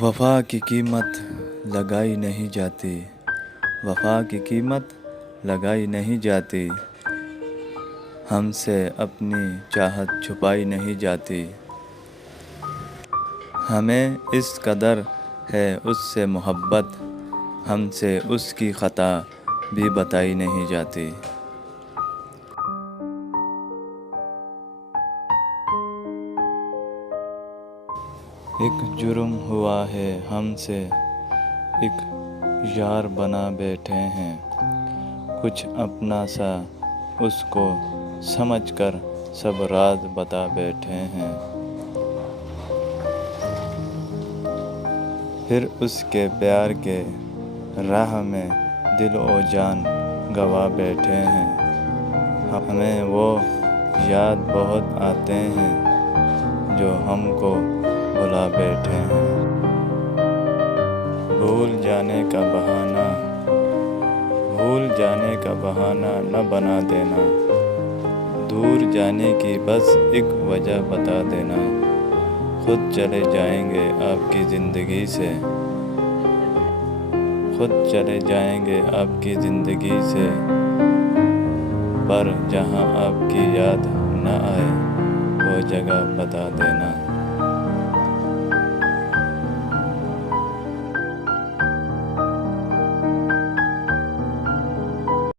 وفا کی قیمت لگائی نہیں جاتی، وفا کی قیمت لگائی نہیں جاتی، ہم سے اپنی چاہت چھپائی نہیں جاتی، ہمیں اس قدر ہے اس سے محبت، ہم سے اس کی خطا بھی بتائی نہیں جاتی۔ ایک جرم ہوا ہے ہم سے، ایک یار بنا بیٹھے ہیں، کچھ اپنا سا اس کو سمجھ کر سب راز بتا بیٹھے ہیں، پھر اس کے پیار کے راہ میں دل و جان گوا بیٹھے ہیں، ہمیں وہ یاد بہت آتے ہیں جو ہم کو بھلا بیٹھے ہیں۔ بھول جانے کا بہانہ نہ بنا دینا، دور جانے کی بس ایک وجہ بتا دینا، خود چلے جائیں گے آپ کی زندگی سے، خود چلے جائیں گے آپ کی زندگی سے، پر جہاں آپ کی یاد نہ آئے وہ جگہ بتا دینا۔